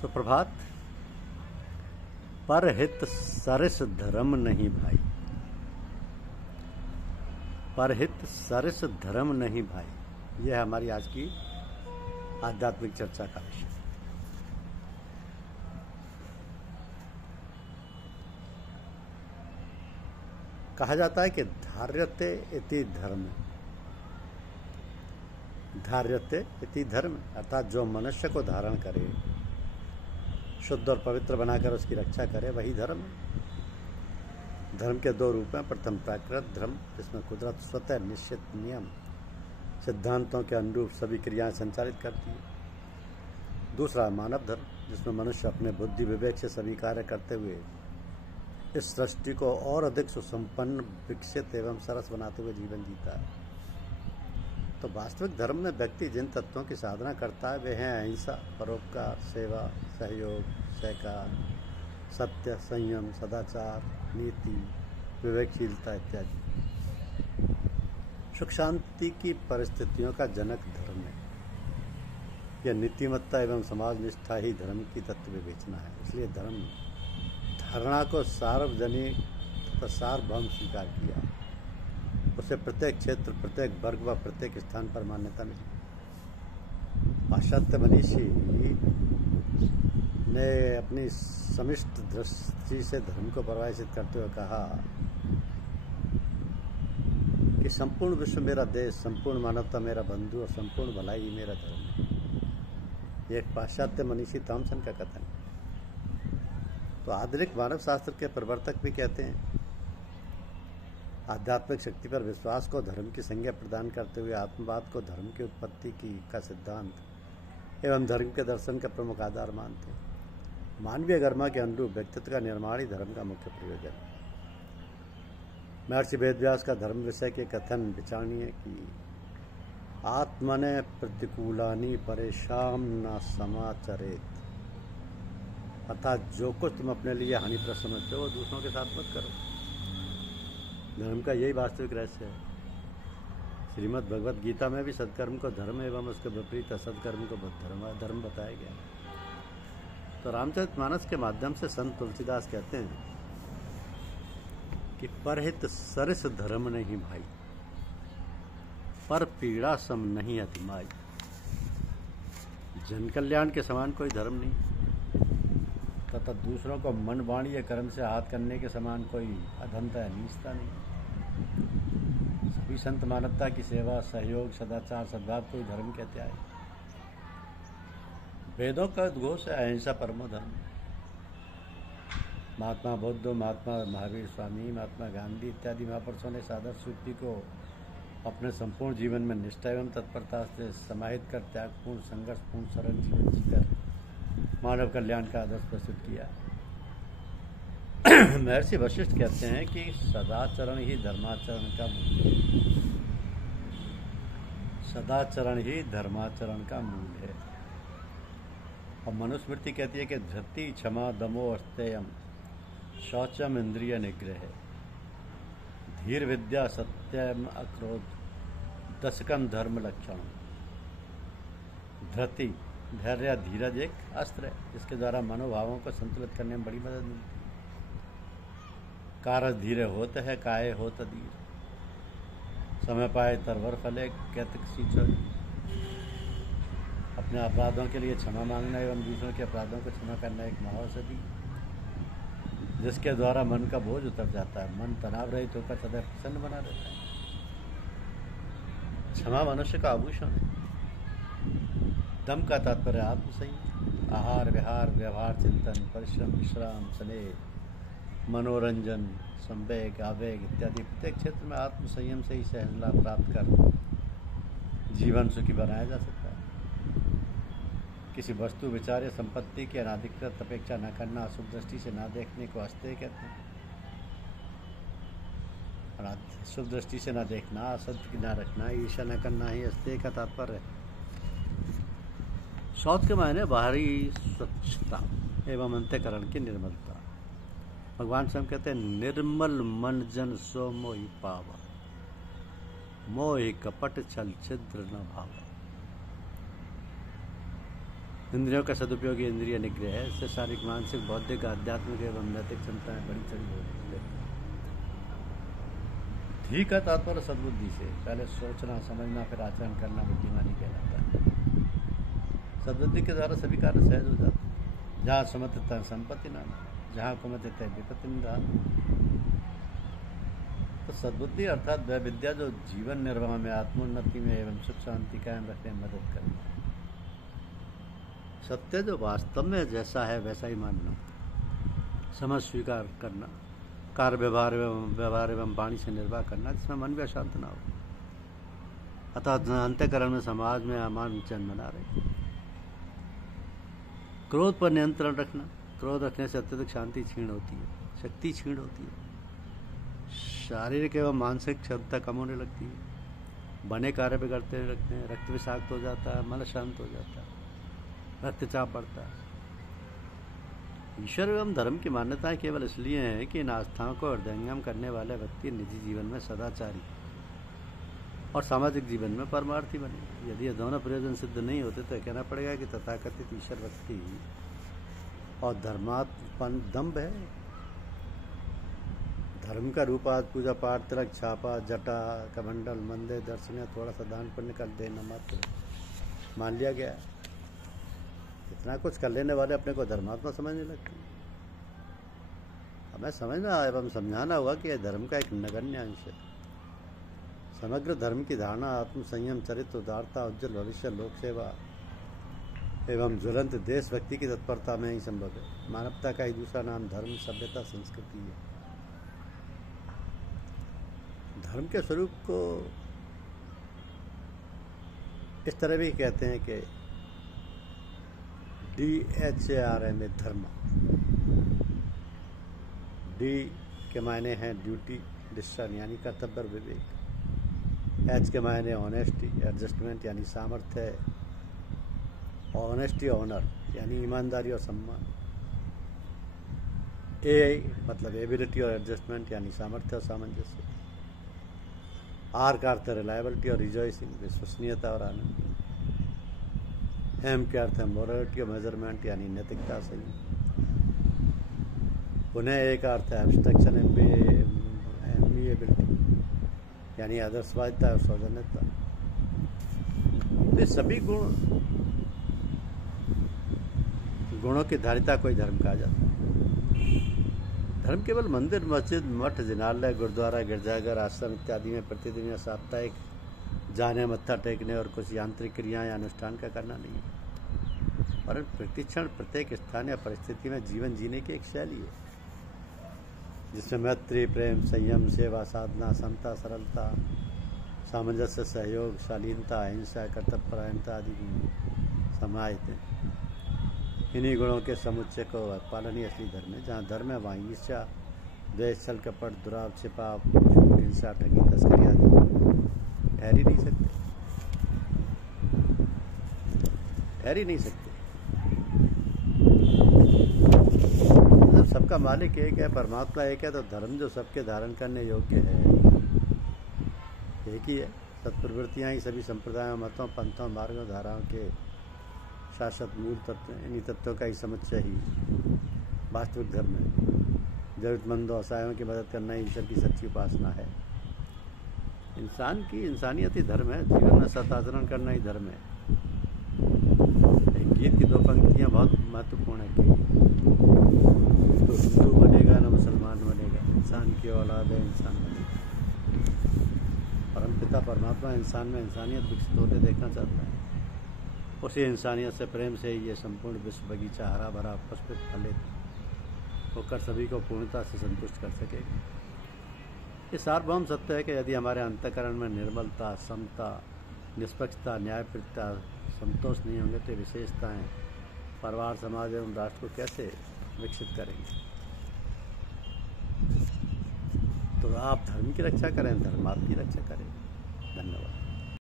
सुप्रभात। परहित सरिस धर्म नहीं भाई, परहित सरिस धर्म नहीं भाई, यह हमारी आज की आध्यात्मिक चर्चा का विषय। कहा जाता है कि धार्यते इति धर्म, धार्यते इति धर्म अर्थात जो मनुष्य को धारण करे, शुद्ध और पवित्र बनाकर उसकी रक्षा करे, वही धर्म है। धर्म के दो रूप हैं। प्रथम प्राकृत धर्म, जिसमें कुदरत स्वतः निश्चित नियम सिद्धांतों के अनुरूप सभी क्रियाएं संचालित करती है। दूसरा मानव धर्म, जिसमें मनुष्य अपने बुद्धि विवेक से सभी कार्य करते हुए इस सृष्टि को और अधिक सुसंपन्न, विकसित एवं सरस बनाते हुए जीवन जीता है। तो वास्तविक धर्म में व्यक्ति जिन तत्वों की साधना करता है वे हैं अहिंसा, परोपकार, सेवा, सहयोग, सहकार, सत्य, संयम, सदाचार, नीति, विवेकशीलता इत्यादि। सुख शांति की परिस्थितियों का जनक धर्म है। यह नीतिमत्ता एवं समाज निष्ठा ही धर्म की तत्व विवेचना है। इसलिए धर्म धारणा को सार्वजनिक तथा सार्वभौम स्वीकार किया। उसे प्रत्येक क्षेत्र, प्रत्येक वर्ग व प्रत्येक स्थान पर मान्यता मिली। पाश्चात्य मनीषी ने अपनी समिष्ट दृष्टि से धर्म को परिभाषित करते हुए कहा कि संपूर्ण विश्व मेरा देश, संपूर्ण मानवता मेरा बंधु और संपूर्ण भलाई ही मेरा धर्म है। यह पाश्चात्य मनीषी थॉमसन का कथन है। तो आधुनिक मानव शास्त्र के प्रवर्तक भी कहते हैं आध्यात्मिक शक्ति पर विश्वास को धर्म की संज्ञा प्रदान करते हुए आत्मवाद को धर्म की उत्पत्ति की का सिद्धांत एवं धर्म के दर्शन का प्रमुख आधार मानते हैं। मानवीय गरिमा के अनुरूप व्यक्तित्व का निर्माण ही धर्म का मुख्य प्रयोजन है। महर्षि वेदव्यास का धर्म विषय के कथन विचारणीय कि आत्मने प्रतिकूलानि परेशान न समाचरेत, अर्थात जो कुछ तुम अपने लिए हानिप्रद समझते हो वो दूसरों के साथ मत करो। धर्म का यही वास्तविक रहस्य है। श्रीमद् भगवद गीता में भी सत्कर्म को धर्म एवं उसके विपरीत असत्कर्म को धर्म बताया गया। तो रामचरितमानस के माध्यम से संत तुलसीदास कहते हैं कि परहित सरिस धर्म नहीं भाई, पर पीड़ा सम नहीं अतिमाई। जन कल्याण के समान कोई धर्म नहीं तथा दूसरों को मन वाणी या कर्म से आहत करने के समान कोई अधमता या नीचता नहीं। सभी संत मानवता की सेवा, सहयोग, सदाचार, सद्भाव को धर्म कहते आए। वेदों का उद्घोष है अहिंसा परमो धर्म। महात्मा बुद्ध, महात्मा महावीर स्वामी, महात्मा गांधी इत्यादि महापुरुषों ने इस आदर्श सूक्ति को अपने संपूर्ण जीवन में निष्ठा एवं तत्परता से समाहित कर त्यागपूर्ण, संघर्षपूर्ण, सरल जीवन जीकर मानव कल्याण का आदर्श प्रस्तुत किया। महर्षि वशिष्ठ कहते हैं कि सदाचरण ही धर्माचरण का मूल है। सदाचरण ही धर्माचरण का मूल है। और मनुस्मृति कहती है कि धृति, क्षमा, दमो, अस्तेयम, शौचम, इंद्रिय निग्रह, धीर, विद्या, सत्यम, अक्रोध, दशकम धर्म लक्षण। धृति, धैर्य, धीरज एक अस्त्र है जिसके द्वारा मनोभावों को संतुलित करने में बड़ी मदद मिलती है। कारज धीरे होत है, काये होत धीर, समय पाए तरवर फले, कैतक सींचो। अपने अपराधों के लिए क्षमा मांगना एवं दूसरों के अपराधों को क्षमा करना एक महाऔषधि जिसके द्वारा मन का बोझ उतर जाता है। मन तनाव रहित होकर सदैव प्रसन्न बना रहता है। क्षमा मनुष्य का आभूषण है। दम का तात्पर्य आत्मसंयम, आहार, विहार, व्यवहार, चिंतन, परिश्रम, विश्राम, स्नेह, मनोरंजन, संवेग, आवेग इत्यादि प्रत्येक क्षेत्र में आत्मसंयम से ही सहज लाभ प्राप्त कर जीवन सुखी बनाया जा सकता है। किसी वस्तु, विचार या संपत्ति की अनाधिकृत अपेक्षा न करना, अशुभ दृष्टि से न देखने को अस्तेय कहते हैं। शुभ दृष्टि से न देखना, असत्य न रखना, ईर्ष्या न करना ही अस्तेय का तात्पर्य है। शौच के मायने बाहरी स्वच्छता एवं अंतःकरण की निर्मलता। भगवान स्वयं कहते हैं निर्मल मन जन सो मोहि पावा, मोहि कपट छल छिद्र न भावा। इंद्रियों का सदुपयोग इंद्रिय निग्रह है। इससे शारीरिक, मानसिक, बौद्धिक, आध्यात्मिक एवं नैतिक क्षमताएं बड़ी चढ़ी हो रही है। ठीक है, तात्पर्य सद्बुद्धि से पहले सोचना, समझना, फिर आचरण करना बुद्धिमानी कहलाता है। सद्बुद्धि के द्वारा सभी कार्य सहज हो जाते हैं। जहाँ सुमति तह संपत्ति नाम, जहाँ कुमति तह विपत्ति निदान। तो सद्बुद्धि अर्थात वह विद्या जो जीवन निर्वाह में, आत्मोन्नति में एवं सुख शांति कायम रखने में मदद करे। सत्य जो वास्तव में जैसा है वैसा ही मानना, समझ स्वीकार करना, कार्य व्यवहार एवं वाणी से निर्वाह करना, जिसमें मन भी अशांत ना हो। अतः अंतःकरण में, समाज में अमान चैन बना रहे। क्रोध पर नियंत्रण रखना, क्रोध रखने से अत्यधिक शांति क्षीण होती है, शक्ति क्षीण होती है, शारीरिक एवं मानसिक क्षमता कम होने लगती है, बने कार्य बिगड़ते लगते हैं, रक्त विषाक्त हो जाता है, मन शांत हो जाता है, रक्तचाप बढ़ता है। ईश्वर एवं धर्म की मान्यताएं केवल इसलिए हैं कि इन आस्थाओं को हृदयंगम करने वाले व्यक्ति निजी जीवन में सदाचारी और सामाजिक जीवन में परमार्थी बने। यदि ये दोनों प्रयोजन सिद्ध नहीं होते तो कहना पड़ेगा कि तथाकथित ईश्वर भक्ति और धर्मात्मन दम्भ है। धर्म का रूप आज पूजा पाठ, तिलक, छापा, जटा, कमंडल, मंदिर, दर्शन, थोड़ा सा दान पुण्य कर देना मात्र मान लिया गया। इतना कुछ कर लेने वाले अपने को धर्मात्मा समझने लगते हैं। हमें समझना एवं समझाना होगा कि यह धर्म का एक नगण्य अंश है। समग्र धर्म की धारणा आत्म संयम, चरित्र, उदारता, उज्जवल भविष्य, लोक सेवा एवं ज्वलंत देशभक्ति की तत्परता में ही संभव है। मानवता का ही दूसरा नाम धर्म, सभ्यता, संस्कृति है। धर्म के स्वरूप को इस तरह भी कहते हैं कि DHARM में धर्म। डी के मायने हैं ड्यूटी, डिस्टर्न यानी कर्तव्य विवेक। एच के मायने ऑनेस्टी, एडजस्टमेंट यानी सामर्थ्य, ऑनेस्टी, ऑनर यानी ईमानदारी और सम्मान। ए मतलब एबिलिटी और एडजस्टमेंट यानी सामर्थ्य और सामंजस्य। आर का अर्थ है रिलायबिलिटी और रिजॉइसिंग, विश्वसनीयता और आनंद। एम के अर्थ है मोरलिटी और मेजरमेंट यानी नैतिकता, सही। पुनः ए का अर्थ है एब्स्ट्रक्शन, एमिएबिलिटी यानी आदर्शवादिता और सौजन्यता। ये सभी गुणों की धारिता को ही धर्म कहा जाता है। धर्म केवल मंदिर, मस्जिद, मठ, जिनालय, गुरुद्वारा, गिरजाघर, आश्रम इत्यादि में प्रतिदिन या साप्ताहिक जाने, मत्था टेकने और कुछ यांत्रिक क्रियाएं या अनुष्ठान का करना नहीं है, और प्रतिक्षण प्रत्येक स्थान या परिस्थिति में जीवन जीने की एक शैली है, जिसमें मैत्री, प्रेम, संयम, सेवा, साधना, समता, सरलता, सामंजस्य, सहयोग, शालीनता, अहिंसा, कर्तव्यपरायणता आदि समाहित हैं। इन्हीं गुणों के समुच्चय को पालन ही असली धर्म है। जहाँ धर्म है वहाँ ईर्ष्या, द्वेष, छल, कपट, दुराव, छिपा, झूठ, हिंसा, ठगी, तस्करी आदि ठहर ही नहीं सकते, ठहर ही नहीं सकते। जब सबका मालिक एक है, परमात्मा एक है, तो धर्म जो सबके धारण करने योग्य है एक ही है। सत्प्रवृत्तियाँ ही सभी संप्रदायों, मतों, पंथों, मार्गों, धाराओं के शाश्वत मूल तत्व हैं। इन्हीं तत्वों का ही समुच्चय ही वास्तविक धर्म है। जरूरतमंदों, असहायों की मदद करना ही ईश्वर की सच्ची उपासना है। इंसान की इंसानियत ही धर्म है। जीवन में सदाचरण करना ही धर्म है। एक गीत की 2 पंक्तियाँ बहुत महत्वपूर्ण है कि तो हिंदू बनेगा न मुसलमान बनेगा, इंसान की औलाद है इंसान बनेगा। परमपिता परमात्मा इंसान में इंसानियत विकसित होते देखना चाहता है। उसी इंसानियत से, प्रेम से ही ये संपूर्ण विश्व बगीचा हरा भरा, पुष्पित, फलित होकर सभी को पूर्णता से संतुष्ट कर सकेगा। ये सार्वभौम सत्य है कि यदि हमारे अंतःकरण में निर्मलता, समता, निष्पक्षता, न्यायप्रियता, संतोष नहीं होंगे तो विशेषताएं परिवार, समाज एवं राष्ट्र को कैसे विकसित करेंगे। तो आप धर्म की रक्षा करें, धर्म आपकी रक्षा करें। धन्यवाद।